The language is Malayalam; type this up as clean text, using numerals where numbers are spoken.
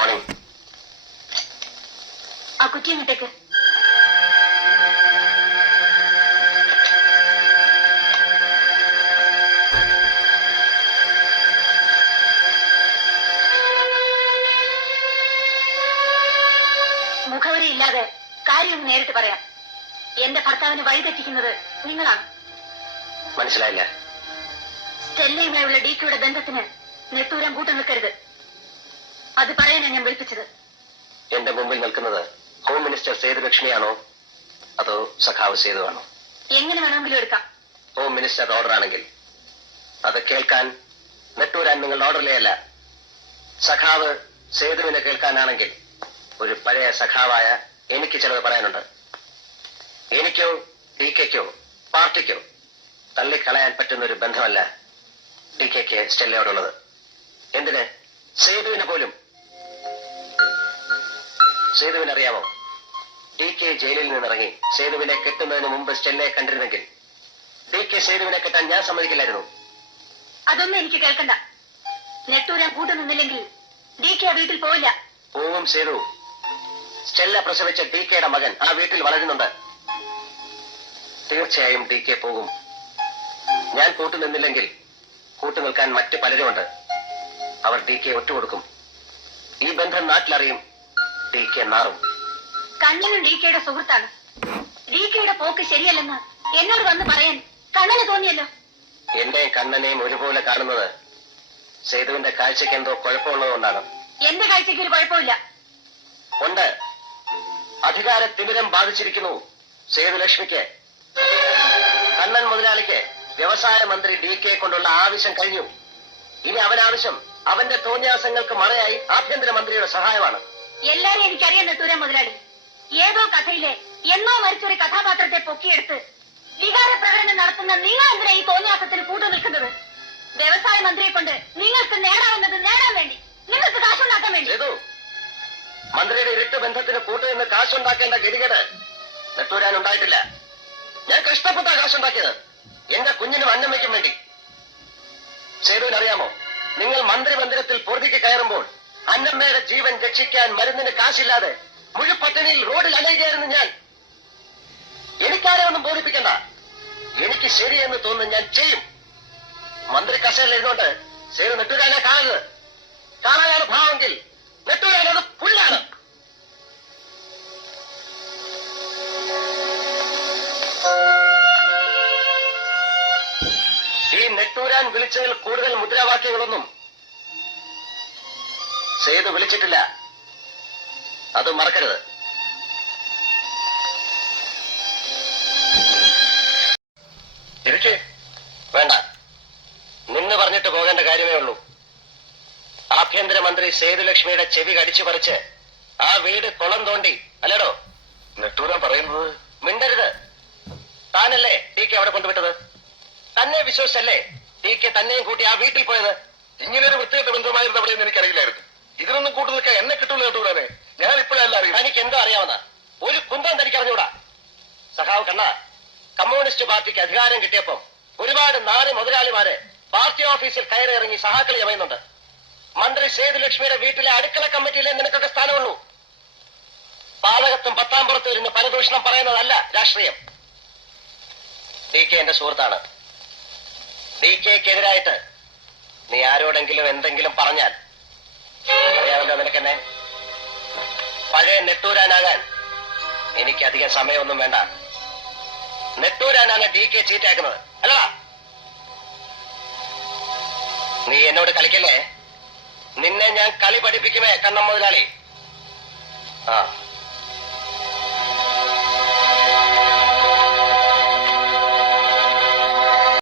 മോർണിംഗ്. ആ കുറ്റി ഇങ്ങോട്ടേക്ക്. മുഖവരി ഇല്ലാതെ കാര്യം നേരിട്ട് പറയാം. എന്റെ ഭർത്താവിന് വഴിതെറ്റിക്കുന്നത് നിങ്ങളാണ്. മനസ്സിലായില്ല. സ്റ്റെല്ലയുമായുള്ള ഡിക്കയുടെ ബന്ധത്തിന് നെട്ടൂരാൻ കൂട്ടു നിൽക്കരുത്. അത് പറയാനാണ് ഞാൻ വിളിപ്പിച്ചത്. എന്റെ മുമ്പിൽ നിൽക്കുന്നത് ഹോം മിനിസ്റ്റർ സേതുലക്ഷ്മിയാണോ അതോ സഖാവ് സേതുവാണോ? എങ്ങനെ വേണമെങ്കിലും എടുക്കാം. ഹോം മിനിസ്റ്റർ ഓർഡർ ആണെങ്കിൽ അത് കേൾക്കാൻ നെട്ടൂരാൻ നിങ്ങളുടെ ഓർഡറിലേ അല്ല. സഖാവ് സേതുവിനെ കേൾക്കാനാണെങ്കിൽ ഒരു പഴയ സഖാവായ എനിക്ക് ചിലത് പറയാനുണ്ട്. എനിക്കോ ഡി കെക്കോ പാർട്ടിക്കോ തള്ളിക്കളയാൻ പറ്റുന്ന ഒരു ബന്ധമല്ല ഡി കെക്ക് സ്റ്റെല്ലയോടുള്ളത്. എന്തിന്? സേതുവിന് പോലും. സേതുവിനറിയാമോ, ഡി കെ ജയിലിൽ നിന്നിറങ്ങി സേതുവിനെ കെട്ടുന്നതിന് മുമ്പ് സ്റ്റെല്ലയെ കണ്ടിരുന്നെങ്കിൽ ഡി കെ സേതുവിനെ കെട്ടാൻ ഞാൻ സമ്മതിക്കില്ലായിരുന്നു. അതൊന്നും എനിക്ക് കേൾക്കണ്ട. നെട്ടൂരാൻ കൂട്ടു നിന്നില്ലെങ്കിൽ ഡി കെ ആ വീട്ടിൽ പോവില്ല. പോവും സേതു. സ്റ്റെല്ല പ്രസവിച്ച ഡി കെയുടെ മകൻ ആ വീട്ടിൽ വളരുന്നുണ്ട്. തീർച്ചയായും ഡി കെ പോകും. ഞാൻ കൂട്ടുനിന്നില്ലെങ്കിൽ കൂട്ടുനിൽക്കാൻ മറ്റ് പലരുമുണ്ട്. അവർ ഡി കെ ഒറ്റുകൊടുക്കും. ഈ ബന്ധം നാട്ടിലറിയും. D K നാറും. കണ്ണനും ഡി കെയുടെ സുഹൃത്താണ്. ഡി കെയുടെ പോക്ക് ശരിയല്ലെന്ന് എന്നോട് വന്ന് പറയാൻ കണ്ണന് തോന്നിയല്ലോ. എന്നെയും കണ്ണനെയും ഒരുപോലെ കാണുന്നത് സേതുവിന്റെ കാഴ്ചക്ക് എന്തോ കുഴപ്പമുള്ളതുകൊണ്ടാണ്. എന്റെ കാഴ്ചക്ക് ഒരു കുഴപ്പമില്ല. ഉണ്ട്. അധികാര തിമിരം ബാധിച്ചിരിക്കുന്നു സേതുലക്ഷ്മിക്ക്. കണ്ണൻ മുതലാളിക്ക് വ്യവസായ മന്ത്രി ഡി കെ കൊണ്ടുള്ള ആവശ്യം കഴിഞ്ഞു. ഇനി അവനാവശ്യം അവന്റെ തോന്നിയാസങ്ങൾക്ക് മറയായി ആഭ്യന്തരമന്ത്രിയുടെ സഹായമാണ്. എല്ലാരും എനിക്കറിയാം നെട്ടൂരാൻ മുതലാളി. ഏതോ കഥയിലെ എന്നോ മരിച്ചൊരു കഥാപാത്രത്തെ പൊക്കിയെടുത്ത് വികാര പ്രകടനം നടത്തുന്ന നിങ്ങൾ എന്തിനാ ഈ തോന്നിയാസത്തിന് കൂട്ടു നിൽക്കുന്നത്? വ്യവസായ മന്ത്രിയെ കൊണ്ട് നിങ്ങൾക്ക് നേടാവുന്നത് നേടാൻ വേണ്ടി, നിങ്ങൾക്ക് കാശുണ്ടാക്കാൻ വേണ്ടി. മന്ത്രിയുടെ ഇരുട്ട് ബന്ധത്തിന് കൂട്ടുനിന്ന് കാശുണ്ടാക്കേണ്ട ഗതികേട് നെട്ടൂരാൻ ഉണ്ടായിട്ടില്ല. ഞാൻ കഷ്ടപ്പെട്ട കാശുണ്ടാക്കിയത് എന്റെ കുഞ്ഞിനും അന്നമ്മയ്ക്കും വേണ്ടി. സേതുവിനറിയാമോ, നിങ്ങൾ മന്ത്രിമന്ദിരത്തിൽ പൊറുതിക്ക് കയറുമ്പോൾ അന്നമ്മയുടെ ജീവൻ രക്ഷിക്കാൻ മരുന്നിന് കാശില്ലാതെ മുഴുപട്ടിണിയിൽ റോഡിൽ അലയുകയായിരുന്നു ഞാൻ. എനിക്കാരെ ഒന്നും ബോധിപ്പിക്കണ്ട. എനിക്ക് ശരിയെന്ന് തോന്നുന്നു ഞാൻ ചെയ്യും. മന്ത്രി കസേരയിൽ ഇരുന്നോണ്ട് സേതു നെട്ടൂരാനെ കാണരുത്. കാണാനാണ് ഭാവമെങ്കിൽ നെട്ടൂരാനത് പുല്ലാണ്. ഈ നെട്ടൂരാൻ വിളിച്ചതിൽ കൂടുതൽ മുദ്രാവാക്യങ്ങളൊന്നും സേതു വിളിച്ചിട്ടില്ല. അത് മറക്കരുത്. ഇരിക്കേ. വേണ്ട, നിന്ന് പറഞ്ഞിട്ട് പോകേണ്ട കാര്യമേ ഉള്ളൂ. ആഭ്യന്തരമന്ത്രി സേതുലക്ഷ്മിയുടെ ചെവി കടിച്ചു പറിച്ച് ആ വീട് കുളം തോണ്ടി അല്ലേടോ നെട്ടൂരാൻ പറയുന്നത്? മിണ്ടരുത്. താനല്ലേ ടി കെ അവിടെ കൊണ്ടുവിട്ടത്? തന്നെ വിശ്വസിച്ചല്ലേ ടി കെ തന്നെയും കൂട്ടി ആ വീട്ടിൽ പോയത്? ഇങ്ങനൊരു വൃത്തികെട്ട ബന്ധമായിരുന്നു അവിടെ എനിക്കറിയില്ലായിരുന്നു. ഇതിനൊന്നും കൂട്ടു നിൽക്കാൻ എന്നെ കിട്ടുള്ളൂ നെട്ടൂരാനെ. ഞാൻ ഇപ്പോഴല്ല അറിയാം. തനിക്ക് എന്തോ അറിയാവുന്ന ഒരു കുന്തം തനിക്ക് അറിഞ്ഞൂടാ. സഖാവ് കണ്ണ, കമ്മ്യൂണിസ്റ്റ് പാർട്ടിക്ക് അധികാരം കിട്ടിയപ്പോ ഒരുപാട് നാല് മുതലാളിമാര് പാർട്ടി ഓഫീസിൽ കയറി ഇറങ്ങി സഹാക്കളി ചമയുന്നുണ്ട്. മന്ത്രി സേതുലക്ഷ്മിയുടെ വീട്ടിലെ അടുക്കള കമ്മിറ്റിയിലെ നിനക്കൊക്കെ സ്ഥാനമുള്ളൂ. പാലകത്തും പത്താമ്പുറത്തും ഇരുന്ന് പരദൂഷണം പറയുന്നതല്ല രാഷ്ട്രീയം. ഡി കെ എന്റെ സുഹൃത്താണ്. ഡി കെക്കെതിരായിട്ട് നീ ആരോടെങ്കിലും എന്തെങ്കിലും പറഞ്ഞാൽ അറിയാമല്ലോ നിനക്കെന്നെ. പഴയ നെട്ടൂരാനാകാൻ എനിക്ക് അധികം സമയമൊന്നും വേണ്ട. നെട്ടൂരാനാണ് ഡി കെ ചീറ്റാക്കുന്നത് അല്ലടാ. നീ എന്നോട് കളിക്കല്ലേ. നിന്നെ ഞാൻ കളി പഠിപ്പിക്കുമേ കണ്ണം മുതലാളി. ആ